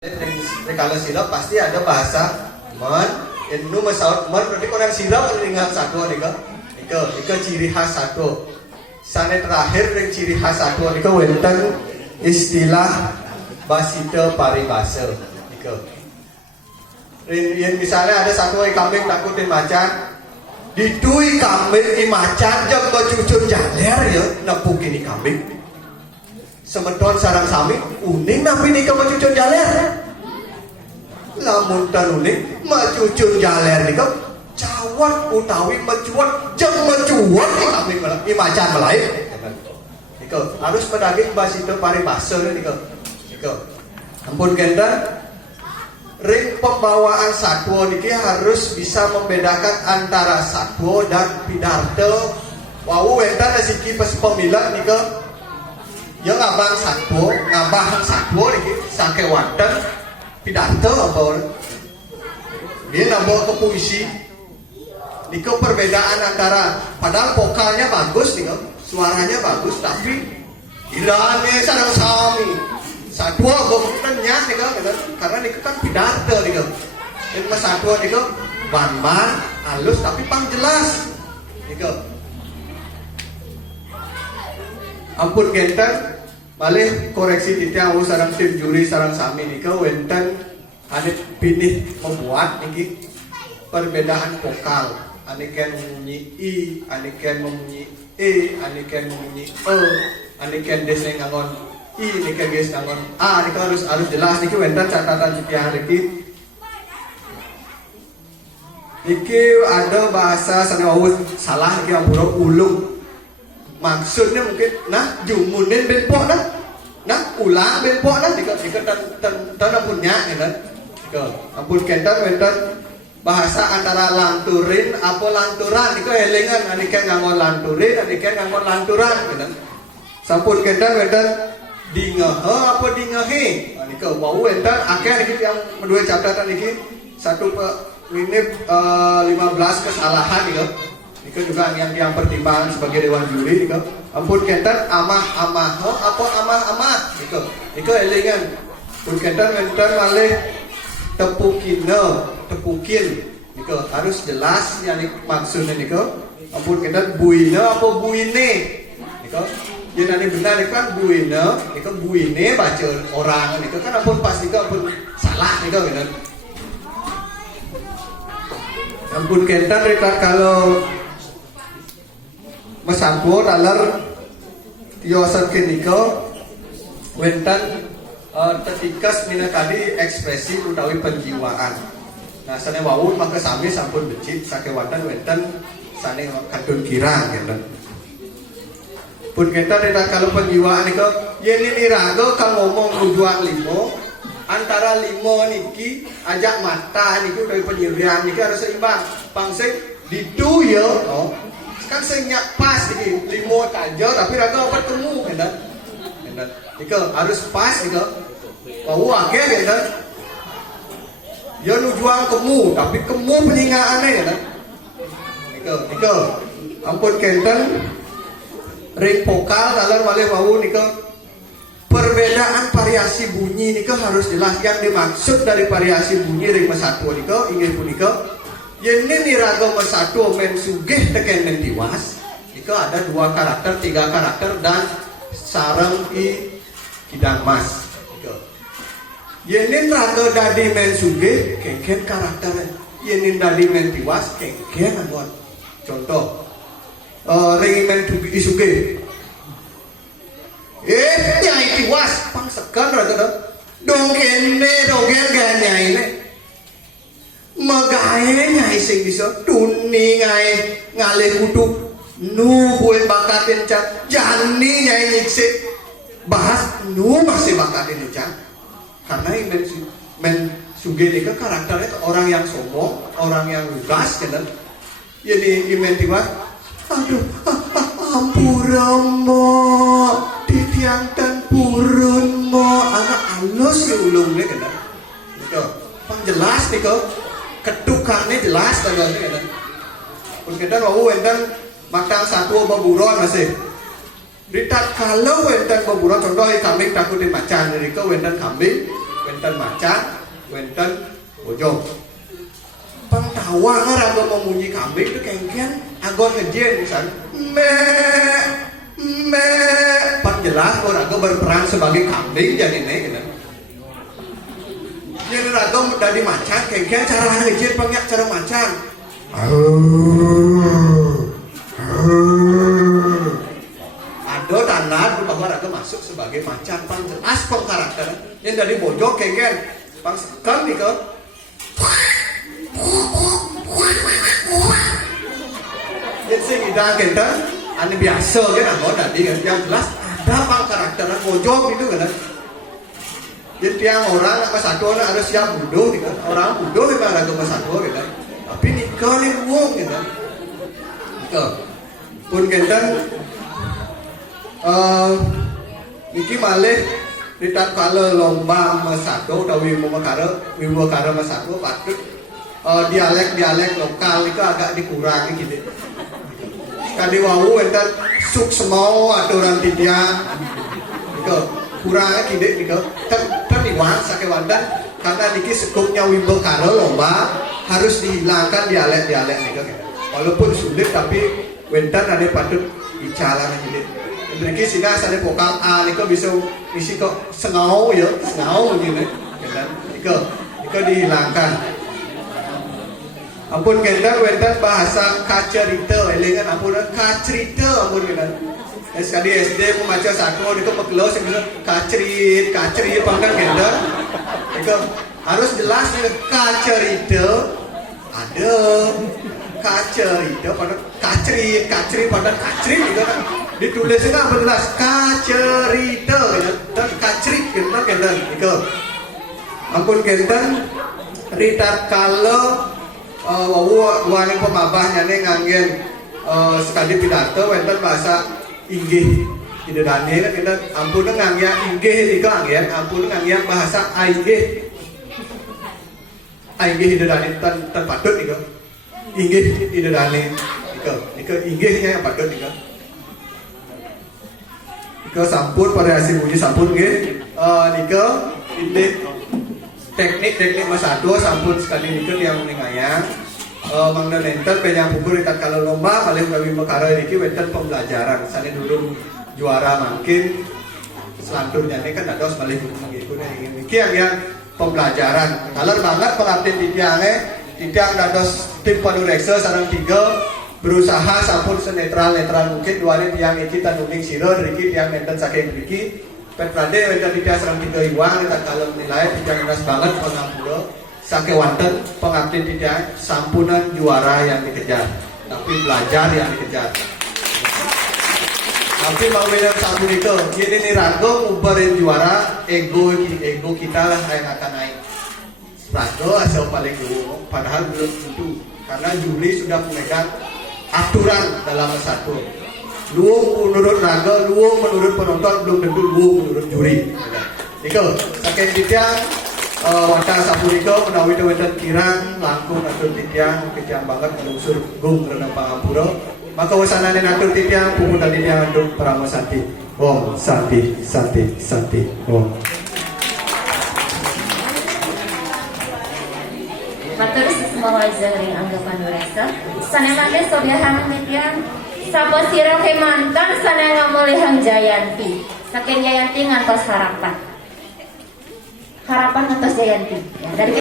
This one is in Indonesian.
Kalau silap pasti ada bahasa men. Nu masaut men berarti orang silap ingat satu nika. Ika ciri khas satu. Sane terakhir yang ciri khas satu nika wonten istilah basita paribasa. Nika. Yang misalnya ada satu kambing takutin macan. Ditui kambing di macan jam bacucun jaler ya nepukin di kambing. Semeton sarang sami uning napi nika bacucun jaler. Lamun tan uning macucun jaler nika cawat utawi mencuat jam mencuat di kambing di macan melai. Nika harus pedaging basita paribasa nika. Ampun kenten ring pembawaan satwa niki harus bisa membedakan antara satwa dan pidarta. Wau wenten siki pas pemilah nika ya ngabang satwa niki sakewanten pidarta apa dia nambah ke puisi nika perbedaan antara padahal vokalnya bagus nika suaranya bagus tapi irane sareng sami satwa bukan nyas nika karena nika kan pidarta nika dan mas satwa nika ban-ban halus tapi pang jelas nika. Ampun genten malih koreksi titik aku sarang tim juri sarang sami nika wenten ane pilih membuat niki perbedaan vokal aniken memunyi i aniken memunyi e aniken memunyi e aniken desa ngangon i nika guys ngangon a nika harus jelas niki wenten catatan titik niki niki ada bahasa sanawus salah niki ampura ulung. Maksudnya mungkin nah jumunin benpok nah ulang benpok jika tan punya kan ampun kenten wenten bahasa antara lanturin apa lanturan itu elingan anikan ngangon lanturin anikan ngangon lanturan kan sampun kenten wenten dingehe apa dingehe nika wau wenten akeh niki yang dua catatan niki satu ini 15 kesalahan nika. Itu juga yang pertimbangan sebagai dewan juri itu. Ampun kenten amah apa amah itu elingan pun kenten malih tepukin itu harus jelas yang maksudnya itu. Ampun kenten buine apa buine itu jadi nanti benar itu kan buine baca orang itu kan ampun pas itu ampun salah itu kan. Ampun kenten rekat kalau masangko dalar tiosan kenika wenten tetikas mina tadi ekspresi utawi penjiwaan. Nah sane wau maka sami sampun becik sakewanten wenten sane kadun kirang ngeten. Pun kita tidak kalau penjiwaan nika yen niraga kang ngomong tujuan limo antara limo niki ajak mata niki utawi penyirian niki harus seimbang. Pangsing didu ya kan senyak pas ini limo aja tapi raga obat temu kan itu harus pas gitu mau akeh gitu ya nu jual kemu tapi kemu penyingaannya kan itu ampun kenten ring vokal dalam malih wau nika perbedaan variasi bunyi nika harus jelas yang dimaksud dari variasi bunyi ring mesatu nika inggih punika yen niraga mesatu men sugih teken men tiwas itu ada 2 karakter 3 karakter dan sareng i kidang mas itu yen niraga dadi men sugih kengken karakter yen dadi men tiwas kengken angon contoh ring men sugih nyai tiwas pang sekan raga donggen nyai ne magae nyai sing bisa tuni ngae ngalih kudu nu buat bakatin cat jani nyai nyiksi bahas nu masih bakatin cat karena men suge ini karakternya orang yang sombong orang yang lugas kan jadi imentiwa aduh ampura mo titiang tan purun mo anak halus ya ulungnya kan itu pang jelas nih kok ketukannya jelas tanggalnya kan. Pun kita mau wenten makan satu baburon masih. Di kalau wenten baburon contoh kambing takutin macan, jadi kau wenten kambing wenten macan, wenten bojong. Pengtawa raga memunyi kambing itu kengken agon ngejen misalnya me pan jelas raga berperan sebagai kambing jadi nih gitu. Jadi raga dari macan kengken cara ngejen pengyak cara macan. Ada tanda bahwa raga masuk sebagai macan pan jelas pengkarakter yang dari bojong kengken pang kan nih ke jadi sing ida kita ane biasa kan anggot tadi kan yang jelas ada bang karakternya bojong gitu kan. Jadi tiang orang sama satu orang harus siap bodoh gitu. Orang bodoh memang ada sama satu gitu. Tapi nikah nih wong gitu. Gitu. Pun kita iki malih ditat kalau lomba masado atau wiwakara masado patut dialek lokal itu agak dikurangi gitu. Sekali wau enten suk semau aturan tidian gitu. Kurangnya gitu kan diwang sakewandan karena niki sekupnya wiwakara lomba harus dihilangkan dialek gitu. Walaupun sulit tapi wenten ada patut bicara gitu. Niki sina sane vokal A niko bisa isi kok sengau ya, sengau gitu kan. Niko dihilangkan. Ampun kita wenten bahasa kacerita, elingan ampun kacerita ampun kita. Sekali SD membaca satu niko pekelo sing kacrit pangkat kita. Niko harus jelas kacerita ada kacerita pada kacrit pada kacrit gitu kan. Ditulisnya apa jelas kacerita dan kacrit gitu kan gitu. Ampun kenten ritat kalau dua ning pemabahnya nih nganggen sekali pidato wenten bahasa inggih tidak dani kan kita ampun nganggen inggih itu nganggen ampun nganggen bahasa inggih tidak dani tan patut itu inggih tidak dani itu inggihnya yang patut itu. Nika sampun pada hasil uji sampun nggih. Nika ini teknik masado sampun sekali nika yang ningayang. Mangda nenten penyang buku ritat kalau lomba paling kami mekara niki wenten pembelajaran. Sane dulu juara mungkin selanturnya ini kan ada balik mengikuti niki yang pembelajaran. Kalau banget pengabdian tidiang dados tim panureksa sareng 3 berusaha sampun senetral mungkin dua ini yang kita nuning siro dari yang nenten saking biki petrade wenten tidak serang 3 iwang kita kalau nilai tidak ngeras banget pengampulo saking wanten pengabdian tidak sampunan juara yang dikejar tapi belajar yang dikejar tapi mau bilang sampun itu jadi ini rago ngubarin juara ego kita lah yang akan naik rago asal paling dulu padahal belum tentu karena Juli sudah memegang aturan dalam satu. Luwung menurut raga, luwung menurut penonton, belum tentu luwung menurut juri. Niko, saking titiang wadah sapuriko menawi wenten kirang langkung atur titiang kejam banget menunsur gung renang pangampura. Maka wasanane atur titiang pumutan titiang atur Parama Santi. Om Santi. Om. Matur semua ring anggapan duresa. Sanemane sobiahan mitian sapa sira kemantan sanenga mulihang Jayanti. Saking Jayanti ngantos harapan. Harapan ngantos Jayanti. Ya, dari